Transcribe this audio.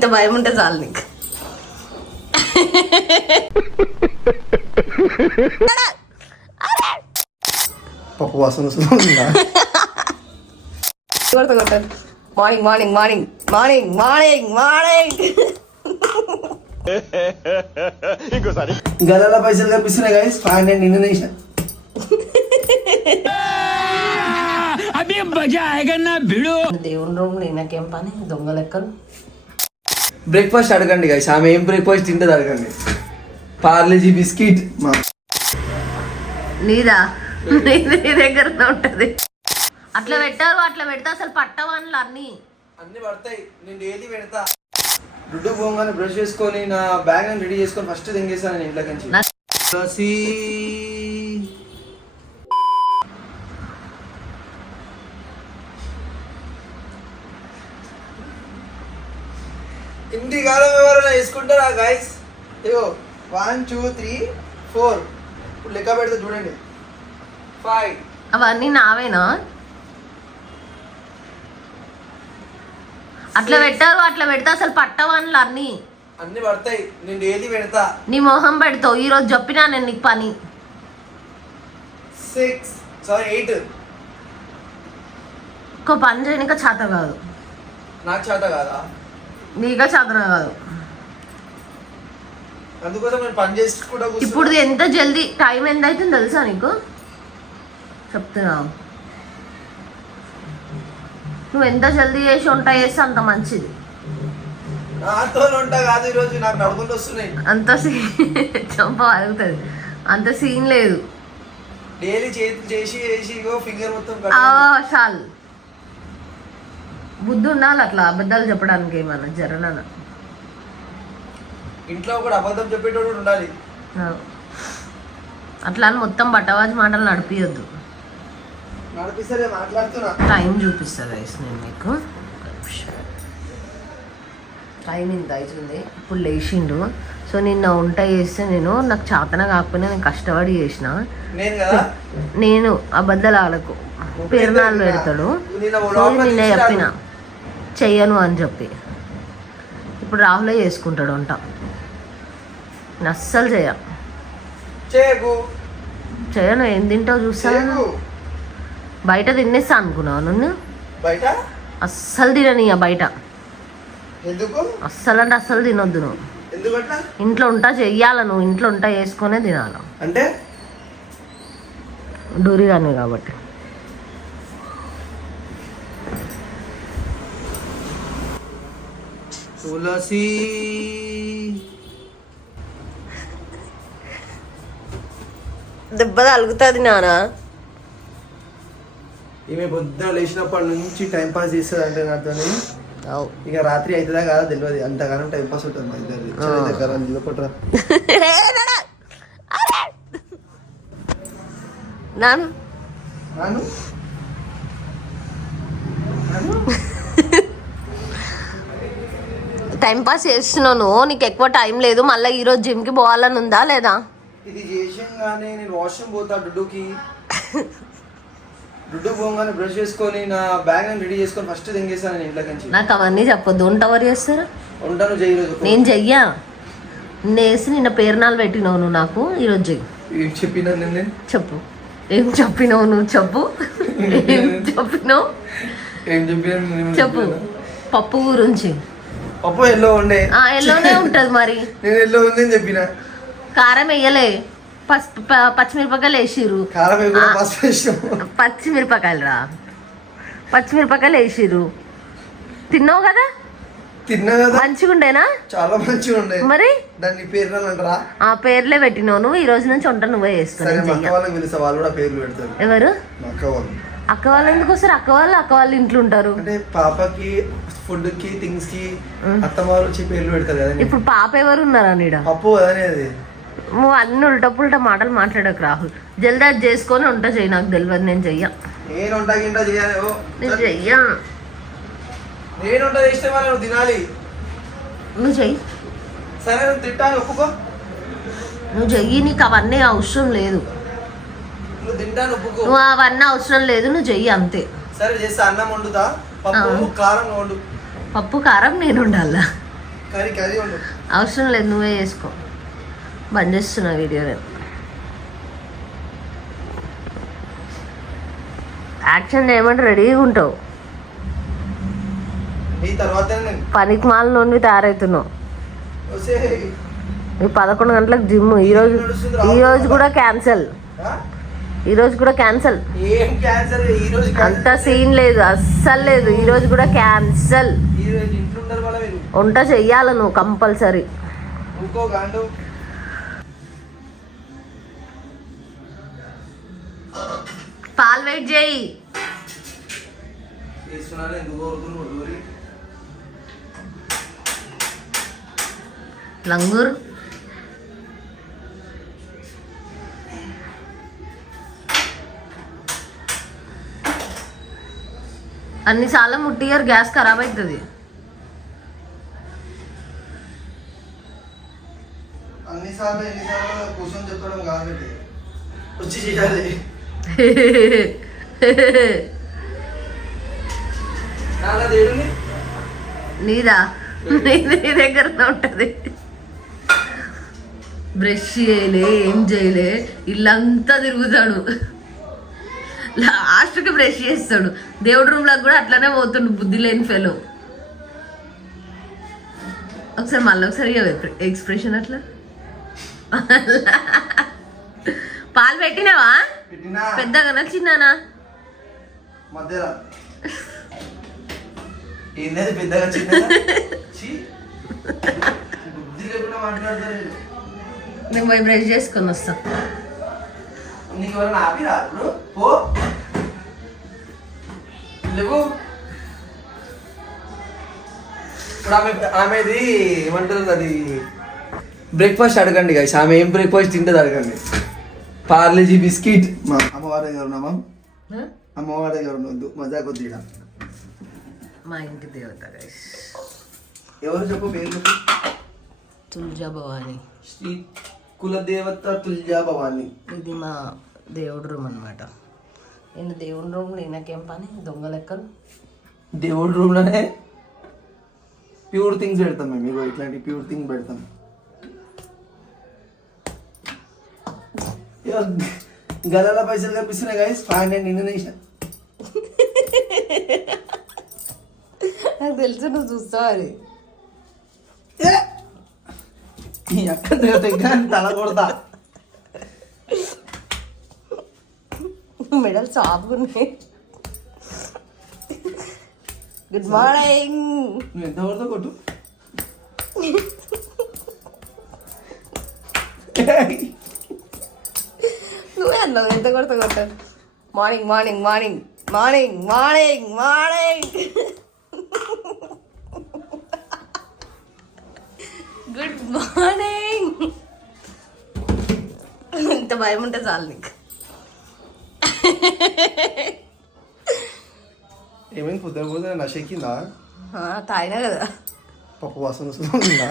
ఇంత భయం ఉంటే చాలు నీకు. పప్పు వాసన morning morning morning morning morning morning ఇంకోసారి గల పైసలు కనిపిస్తున్నాయి గైస్. 500 ఇండోనేషియా. దేవుని రూమ్ నాకేం పని దొంగ లెక్కలు. బ్రేక్ఫాస్ట్ అడగండి గైస్, ఆమె ఏం బ్రేక్ఫాస్ట్ తింటుంది అడగండి. పార్లేజీ బిస్కెట్ నీదా నీ దగ్గర ఉంటది. అట్లా పెట్టారు, అట్లా పెడితే అసలు పట్టవన్లు అన్ని పడతాయి. నేను డైలీ పెడతా. రుడ్డు పోగానే బ్రష్ చేసుకొని నా బ్యాగ్ అని రెడీ చేసుకొని ఫస్ట్ తెంగేసాను నేను ఇంట్లోకి నుంచి. ఇంటి కాలం ఎవరైనా వేసుకుంటారా గైస్? ఇగో 1 2 3 4 ఇప్పుడు లెక్క పెడితే చూడండి 5. అవన్నీ నావేనా? అట్లా పెట్టారు, అట్లా పెడితే అసలు పట్టవన్లు అన్ని పడతాయి. నేను డైలీ పెడతా. నీ మొహం పెడతావు. ఈ రోజు చెప్పినా నేను నీకు పని. 8. ఇంకో పని చేయనిక చేత కాదు. నాకు చేత కాదా? నీగా చేత కాదు. అందుకోసం నేను పని చేసి కూడా ఇప్పుడు ఎంత జల్దీ టైం ఎంత అవుతుంది తెలుసా నీకు? చెప్తున్నావు. నువ్వు ఎంత జల్దీ చేసి వంట చేస్తే అంత మంచిది. నాతో వంట కాదు ఈరోజు, నాకు నడుములు వస్తున్నాయి. అంత చంప అరుగుతుంది. అంత సీన్ లేదు. డైలీ చేతులు చేసి ఫింగర్ మొత్తం చాలు. బుద్ధి ఉండాలి అట్లా అబద్ధాలు చెప్పడానికి. ఏమన్నా జరనా ఇంట్లో కూడా అబద్ధం చెప్పేటోడు ఉండాలి. అట్లా అని మొత్తం బట్టవాజు మాటలు నడిపియొద్దు. నడిపిస్తే మాట్లాడుతున్నా. టైం చూపిస్తుంది గైస్ నేను మీకు. టైం ఇంత అవుతుంది. ఇప్పుడు లేచిండు. సో నిన్న వంట చేస్తే నాకు చేతన కాకపోయినా నేను కష్టపడి చేసిన. నేను అబద్ధాలు ఆడకు. పేరునాళ్ళు పెడతాడు. సో నిన్న చెప్పిన చెయ్యను అని చెప్పి. ఇప్పుడు రాహులే చేసుకుంటాడు వంట. నేను అస్సలు చేయను. ఏం తింటావు చూస్తాను. బయట తినేస్తా అనుకున్నావు నన్ను. అస్సలు తినని బయట. అస్సలు అంటే అస్సలు తినొద్దు నువ్వు. ఇంట్లో ఉంటా చెయ్యాల. నువ్వు ఇంట్లో ఉంటా వేసుకునే తినాల. అంటే డూరిగానే కాబట్టి. తులసి దెబ్బ తలుగుతుంది నానా. ఈమె పొద్దున లేచినప్పటి నుంచి టైం పాస్ చేస్తుంది అంటే నాతో. ఇక రాత్రి అవుతుందా కాదా తెలియదు. అంతగానం టైం పాస్ ఉంటుంది మా ఇద్దరు. నాను టైం పాస్ చేస్తున్నాను. నీకు ఎక్కువ టైం లేదు. మళ్ళీ ఈరోజు జిమ్కి పోవాలని ఉందా లేదా? ఇది చేసాగానే నేను వాష్రూమ్ పోతా. డుడ్డు పోగానే బ్రష్ చేసుకొని నా బ్యాగ్ అని రెడీ చేసుకొని ఫస్ట్ తెంగేసాను నేను ఇంట్లోకి నుంచి. నాకు అవన్నీ చెప్పొద్దు. వంట ఎవరు చేస్తారు? వంటను చేయలేదు. నేను చెయ్యా. నేసి నిన్న పేరునాలు పెట్టినావు నువ్వు నాకు. ఈరోజు చెయ్యి. ఏం చెప్పినా నేను? చెప్పు. ఏం చెప్పినావు నువ్వు? చెప్పు. ఏం చెప్పినావు? చెప్పు. పప్పు గురించి. పప్పు ఎల్లో ఉండే. ఎల్లోనే ఉంటది మరి. నేను ఎల్లో ఉంది అని చెప్పిన. కారం వేయలే. పచ్చిమిరపకాయలు వేసిర్రు. పచ్చిమిరపకాయలు రా. పచ్చిమిరపకాయలు వేసిర్రు. తిన్నావు కదా? తిన్నా కదా. మంచిగా ఉండేనా? చాలా మంచిగా ఉండే. మరి దాన్ని పేర్లు అంటారా? ఆ పేర్లే పెట్టినావు నువ్వు. ఈ రోజు నుంచి వంట నువ్వే చేస్తావు. ఎవరు? అక్క వాళ్ళు ఎందుకు వస్తారు? అక్క వాళ్ళు ఇంట్లో ఉంటారు. అంటే పాపకి ఫుడ్ కి థింగ్స్ కి అత్తమారు వచ్చి పేర్లు పెడతారు కదా. ఇప్పుడు పాప ఎవరు ఉన్నారా నీడ? పప్పు అదే. నువ్వు అన్ని ఉల్టా మాటలు మాట్లాడకు రాహుల్. జల్దీ అది చేసుకొని వంట చెయ్యి. నాకు తెలియదు. నేను చెయ్యా. నేను వంట చేయాలి. నేను చెయ్యా. నేను వంట చేస్తే నువ్వు తినాలి. నువ్వు చెయ్యి. సరే నువ్వు తింటాను ఒప్పుకో. నువ్వు చెయ్యి. నీకు అవన్నీ అవసరం లేదు. నువ్వు తింటాను ఒప్పుకో. నువ్వు అవన్నీ అవసరం లేదు. నువ్వు చెయ్యి అంతే. సరే చేస్తా. అన్నం వండుతా. పప్పు కారం వండు. పప్పు కారం నేను ఉండాలా? కర్రీ కర్రీ ఉండు. అవసరం లేదు, నువ్వే చేసుకో. బంద్ చేస్తున్నా వీడియో నేను. యాక్షన్ చేయమంటే రెడీగా ఉంటావు, ఈ తర్వాత నేను పనికి మాల నుండి తయారవుతున్నావు. వస్తే ఈ 11 గంటలకు జిమ్. ఈరోజు కూడా క్యాన్సల్. ఈరోజు కూడా క్యాన్సల్. ఏం క్యాన్సర్ ఈ రోజు అంత సీన్ లేదు, అస్సలు లేదు. ఈరోజు కూడా క్యాన్సల్. ఈ రోజు ఇంట్లో ఉండరు వాళ్ళ మీరు. వంట చెయ్యాలి నువ్వు కంపల్సరీ. ఇంకో గాండు పాలు వెయిట్ చేయి. చేస్తున్నాను ఎందుకు కోరుకున్నావు లంగూర్ అన్నిసార్లు ముట్టిగారు గ్యాస్ ఖరాబ్ అవుతుంది. అన్నిసార్లు ఎన్నిసార్లు కూర్చొని చెప్పడం కాదండి, వచ్చి చేయాలి. నాన్న దేవుడిని నీదా నీ దగ్గర ఉంటది. బ్రష్ చేయలే, ఏం చేయలే, ఇల్లంతా తిరుగుతాడు. లాస్ట్కి బ్రష్ చేస్తాడు. దేవుడి రూమ్లోకి కూడా అట్లానే పోతుండు, బుద్ధి లేని ఫెలో. ఒకసారి మళ్ళీ ఒకసారి ఎక్స్ప్రెషన్ అట్లా. పాలు పెట్టినావా? పెద్దగా చిన్నానా? మధ్యలో ఏంటది పెద్దగా చిన్నగా? బుద్ధి లేకుండా మాట్లాడతారు. నేను పోయి బ్రష్ చేసుకొని వస్తా. నీకు ఎవరైనా ఆపి రాదు పో లేవు. ఇప్పుడు ఆమెది ఏమంటారు, అది బ్రేక్ఫాస్ట్ అడగండి గైస్. ఆమె ఏం బ్రేక్ఫాస్ట్ తింటుంది అడగండి. పార్లేజీ బిస్కెట్. మా అమ్మవారి దగ్గర ఉన్నామా? అమ్మవారి దగ్గర ఉండొద్దు, మజా కొద్ది. మా ఇంటి దేవత గైస్. ఎవరు చెప్పు పేరు చెప్పు. తుల్జా భవాని. శ్రీ కులదేవత తుల్జా భవాని. ఇది మా దేవుడి రూమ్ అనమాట. నేను దేవుడి రూమ్లో ఈయనకేం పని, దొంగ లెక్కలు. దేవుడి రూమ్లోనే ప్యూర్ థింగ్స్ పెడతాం మేము. ఇగో ఇట్లాంటి ప్యూర్ థింగ్స్ పెడతాం. గలలో పైసలు కనిపిస్తున్నాయి గైస్. 500 ఇండోనేషియా. నాకు తెలుసు, నువ్వు చూస్తావు. అది ఎక్కడ తల కొడతా. మెడల్ సాపుకున్నాయి. Good morning. నువ్వు ఎంత కొడతా కొట్టు. నువ్వే అన్నావు ఎంత కొడతా కొట్టాను. Morning morning morning morning morning morning. Good morning. ఇంత భయం ఉంటే చాలు నీకు. ఏమైంది పొద్దున పొద్దున నశ ఎక్కిందా? తాగినా కదా. పప్పు వాసన వస్తుందా?